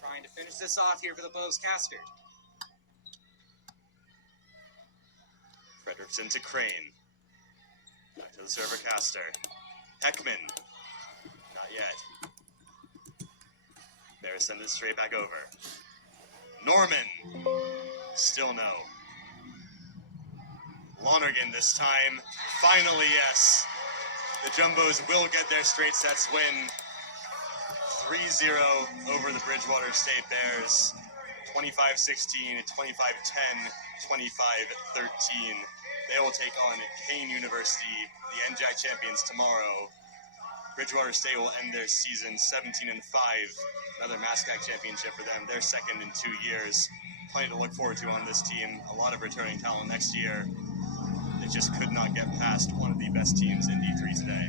trying to finish this off here for the Bows caster. Fredrickson to Crane. Back to the server caster. Heckman. Not yet. Bears send it straight back over. Norman. Still no. Lonergan this time. Finally, yes. The Jumbos will get their straight sets win. 3-0 over the Bridgewater State Bears. 25-16, 25-10, 25-13. They will take on Kane University, the NJAC champions, tomorrow. Bridgewater State will end their season 17-5. Another MASCAC championship for them. Their second in 2 years. Plenty to look forward to on this team. A lot of returning talent next year. They just could not get past one of the best teams in D3 today.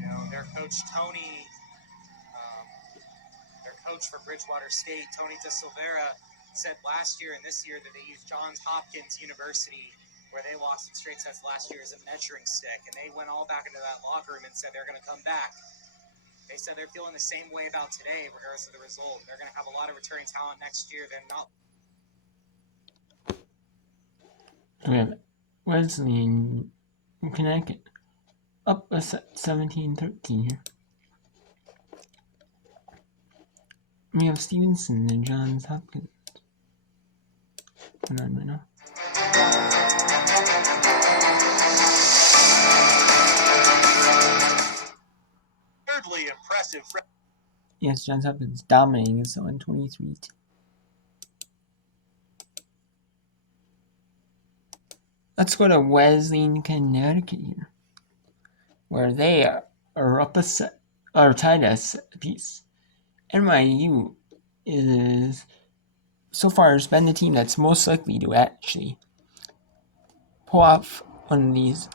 You know, their coach Tony, their coach for Bridgewater State, Tony De Silveira, said last year and this year that they used Johns Hopkins University, where they lost in straight sets last year, as a measuring stick, and they went all back into that locker room and said they're going to come back. They said they're feeling the same way about today, regardless of the result. They're going to have a lot of returning talent next year. They're not. We have Wesley in Connecticut up a 17-13 here. We have Stevenson and Johns Hopkins. Hold on right now. Thirdly, impressive. Yes, Johns Hopkins dominating us on 23. Let's go to Wesleyan, Connecticut here, where they are up a set, or tied a set piece. NYU is so far has been the team that's most likely to actually pull off one of these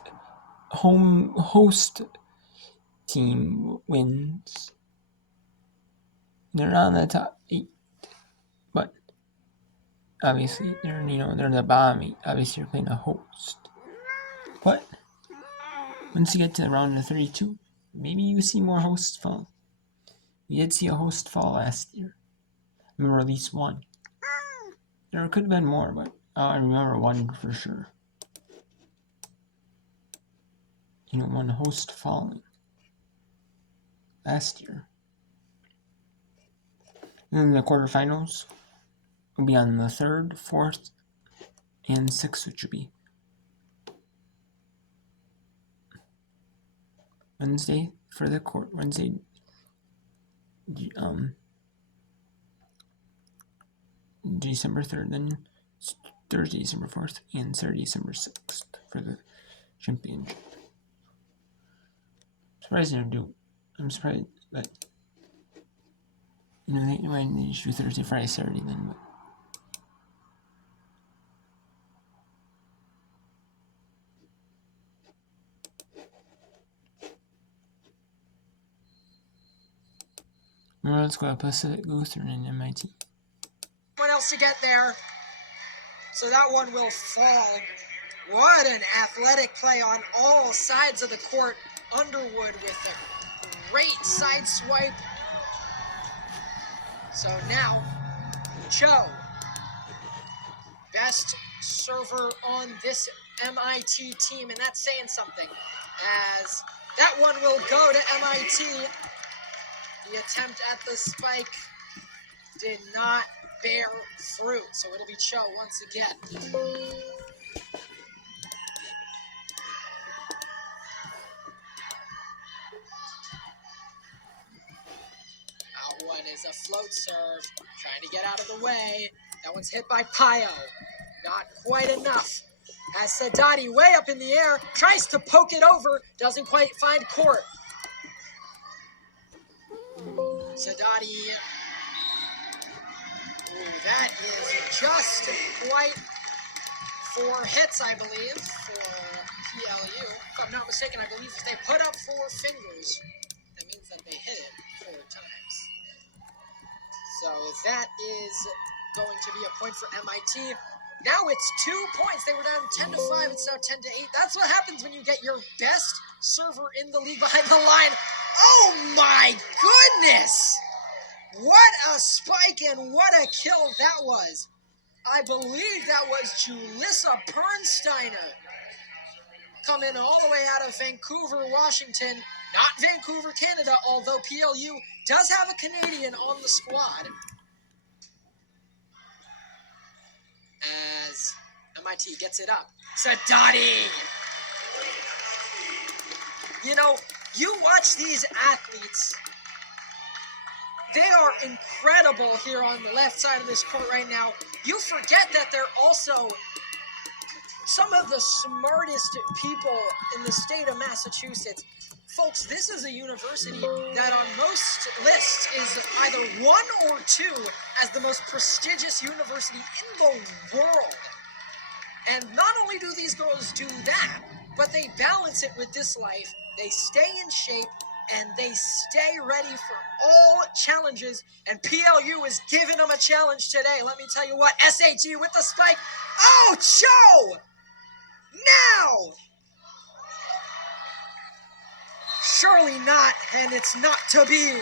host team wins. They're not in the top 8, but obviously they're the bottom 8. Obviously you're playing a host, but once you get to the round of 32, maybe you see more hosts fall. We did see a host fall last year. I remember at least one. There could have been more, but I remember one for sure. One host falling last year. And then the quarterfinals will be on the 3rd, 4th, and 6th, which will be Wednesday for the Wednesday, December 3rd, then Thursday, December 4th, and Saturday, December 6th for the championship. Surprised they don't do. I'm surprised that they just do Thursday, Friday, Saturday then, but now let's go to Pacific Lutheran and MIT. What else to get there? So that one will fall. What an athletic play on all sides of the court. Underwood with a great side swipe. So now, Cho, best server on this MIT team, and that's saying something, as that one will go to MIT. The attempt at the spike did not bear fruit, so it'll be Cho once again. That one is a float serve, trying to get out of the way. That one's hit by Pio. Not quite enough. As Sadati, way up in the air, tries to poke it over, doesn't quite find court. Sadati. That is just quite 4 hits, I believe, for PLU. If I'm not mistaken, I believe if they put up 4 fingers, that means that they hit it 4 times. So that is going to be a point for MIT. Now it's 2 points. They were down 10-5. It's now 10-8. That's what happens when you get your best server in the league behind the line. Oh my goodness! What a spike and what a kill that was. I believe that was Julissa Pernsteiner coming all the way out of Vancouver, Washington. Not Vancouver, Canada, although PLU does have a Canadian on the squad. As MIT gets it up. Sadati! You know, you watch these athletes. They are incredible here on the left side of this court right now. You forget that they're also some of the smartest people in the state of Massachusetts. Folks, this is a university that on most lists is either 1 or 2 as the most prestigious university in the world. And not only do these girls do that, but they balance it with this life. They stay in shape and they stay ready for all challenges. And PLU is giving them a challenge today. Let me tell you what, SAG with the spike. Oh, Joe! Now! Surely not, and it's not to be.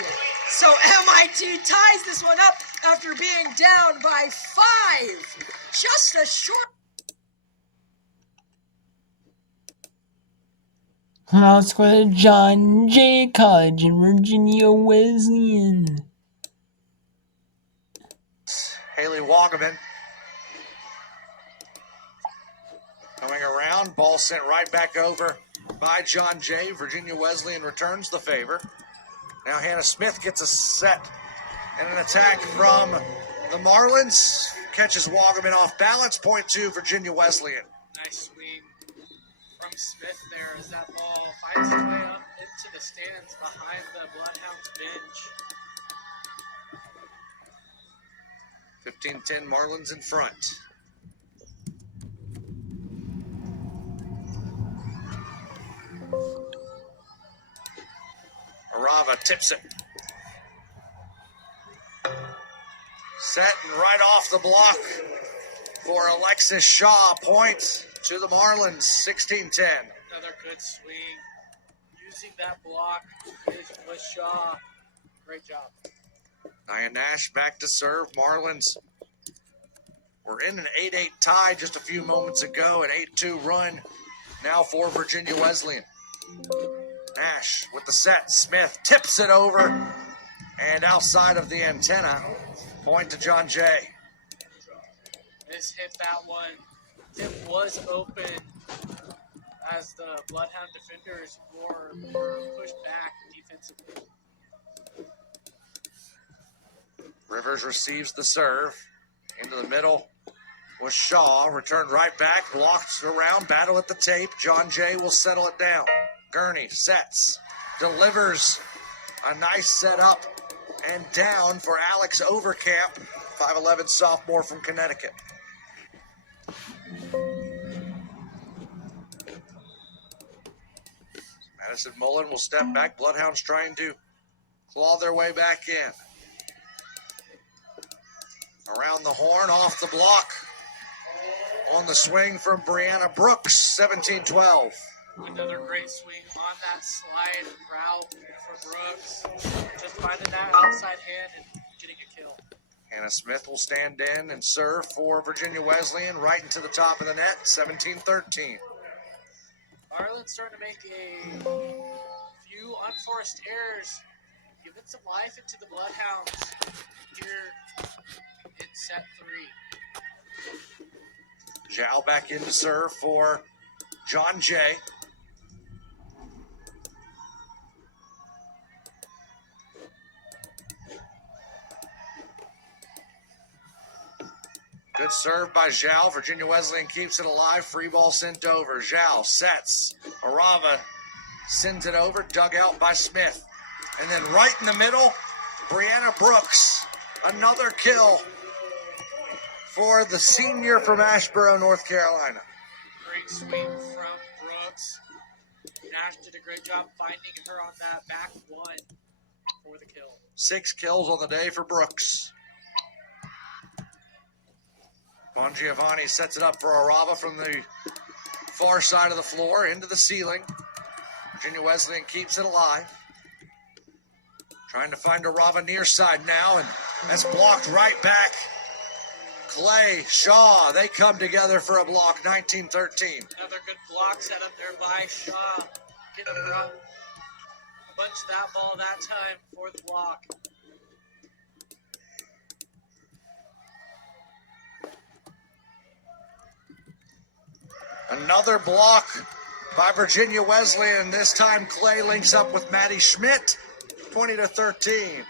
So MIT ties this one up after being down by 5. Just a short. Let's go to John Jay College in Virginia Wesleyan. Haley Wagaman coming around, ball sent right back over by John Jay. Virginia Wesleyan returns the favor. Now Hannah Smith gets a set and an attack from the Marlins. Catches Wagaman off balance. Point to Virginia Wesleyan. Nice swing from Smith there as that ball finds its way up into the stands behind the Bloodhounds bench. 15-10 Marlins in front. Arava tips it. Set and right off the block for Alexis Shaw. Point to the Marlins, 16-10. Another good swing. Using that block was Shaw. Great job. Nia Nash back to serve. Marlins were in an 8-8 tie just a few moments ago. An 8-2 run now for Virginia Wesleyan. Nash with the set. Smith tips it over. And outside of the antenna, point to John Jay. This hit that one. Tip was open as the Bloodhound defenders were pushed back defensively. Rivers receives the serve. Into the middle was Shaw. Returned right back. Blocked around. Battle at the tape. John Jay will settle it down. Gurney sets. Delivers a nice setup. And down for Alex Overcamp. 5'11 sophomore from Connecticut. Madison Mullen will step back. Bloodhounds trying to claw their way back in. Around the horn, off the block. On the swing from Brianna Brooks, 17-12. Another great swing on that slide route for Brooks. Just finding that outside hand and getting a kill. Hannah Smith will stand in and serve for Virginia Wesleyan right into the top of the net, 17-13. Marlins starting to make a few unforced errors, giving some life into the Bloodhounds here in set 3. Zhao back in to serve for John Jay. Good serve by Zhao. Virginia Wesleyan keeps it alive. Free ball sent over. Zhao sets. Arava sends it over. Dug out by Smith. And then right in the middle, Brianna Brooks. Another kill for the senior from Asheboro, North Carolina. Great swing from Brooks. Nash did a great job finding her on that back one for the kill. 6 kills on the day for Brooks. Bon Giovanni sets it up for Arava from the far side of the floor into the ceiling. Virginia Wesleyan keeps it alive. Trying to find a Rava near side now, and that's blocked right back. Clay, Shaw, they come together for a block, 19-13. Another good block set up there by Shaw. Get him run. Bunch that ball that time for the block. Another block by Virginia Wesleyan. This time Clay links up with Maddie Schmidt, 20-13.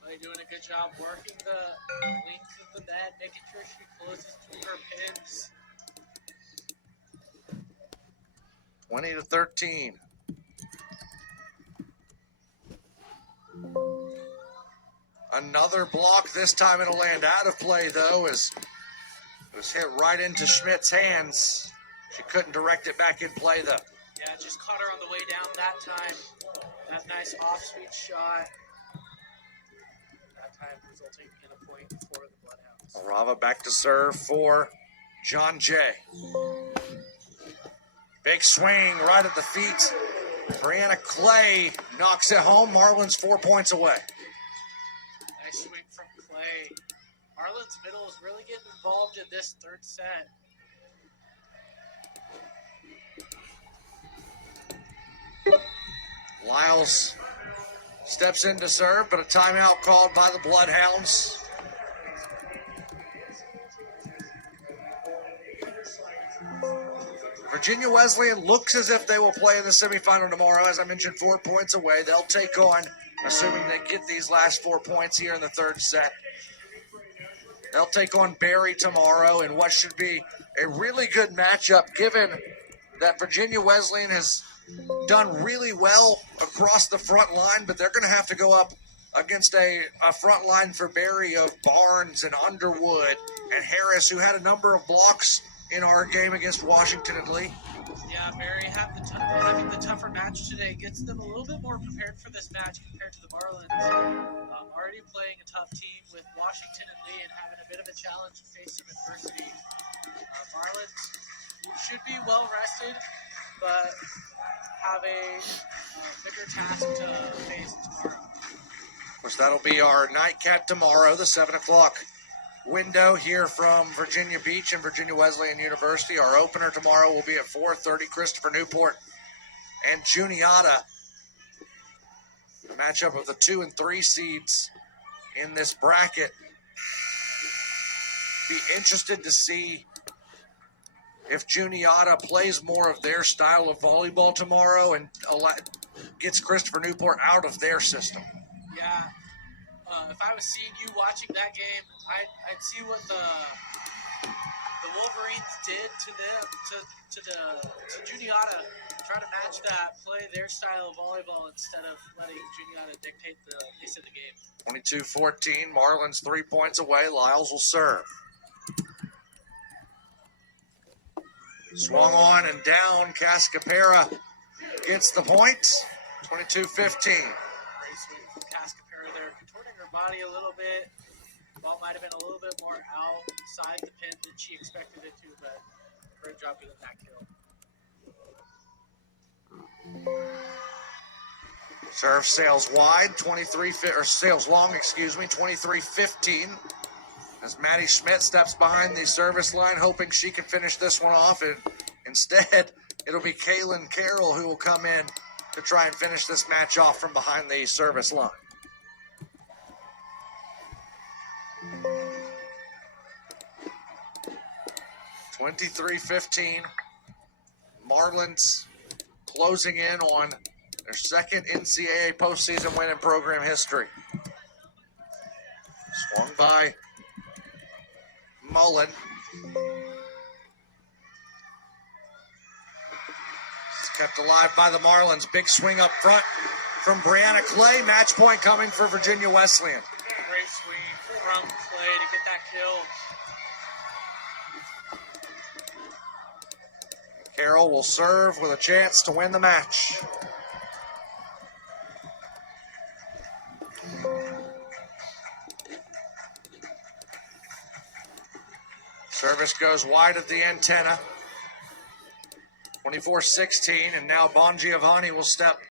Clay doing a good job working the length of the net, making sure she closes to her pins. 20-13. Another block. This time it'll land out of play, though, as it was hit right into Schmidt's hands. She couldn't direct it back in play, though. Yeah, just caught her on the way down that time. That nice off-speed shot. That time resulting in a point for the Bloodhounds. Rava back to serve for John Jay. Big swing right at the feet. Brianna Clay knocks it home. Marlins 4 points away. Nice swing from Clay. Marlins middle is really getting involved in this third set. Lyles steps in to serve, but a timeout called by the Bloodhounds. Virginia Wesleyan looks as if they will play in the semifinal tomorrow. As I mentioned, 4 points away. They'll take on, assuming they get these last 4 points here in the third set. They'll take on Barry tomorrow in what should be a really good matchup, given that Virginia Wesleyan has done really well across the front line, but they're going to have to go up against a front line for Barry of Barnes and Underwood and Harris, who had a number of blocks in our game against Washington and Lee. Yeah, Barry having the tougher match today gets them a little bit more prepared for this match compared to the Marlins. Already playing a tough team with Washington and Lee and having a bit of a challenge to face some adversity. Marlins should be well rested, but have a bigger task to face tomorrow. Of course, that'll be our nightcap tomorrow, the 7 o'clock window here from Virginia Beach and Virginia Wesleyan University. Our opener tomorrow will be at 4:30. Christopher Newport and Juniata. The matchup of the 2 and 3 seeds in this bracket. Be interested to see if Juniata plays more of their style of volleyball tomorrow and gets Christopher Newport out of their system. Yeah. If I was seeing you watching that game, I'd see what the Wolverines did to Juniata, try to match that, play their style of volleyball instead of letting Juniata dictate the pace of the game. 22-14, Marlins 3 points away. Lyles will serve. Swung on and down. Cascapera gets the point. 22-15. Great swing from Cascapera there, contorting her body a little bit. Ball might have been a little bit more outside the pin than she expected it to, but great job getting that kill. Serve sails wide, sails long, 23-15. As Maddie Schmidt steps behind the service line, hoping she can finish this one off. And instead, it'll be Kaylin Carroll who will come in to try and finish this match off from behind the service line. (23-15). Marlins closing in on their second NCAA postseason win in program history. Swung by Mullen. It's kept alive by the Marlins. Big swing up front from Brianna Clay. Match point coming for Virginia Wesleyan. Great swing from Clay to get that kill. Carroll will serve with a chance to win the match. Service goes wide of the antenna. 24-16, and now Bon Giovanni will step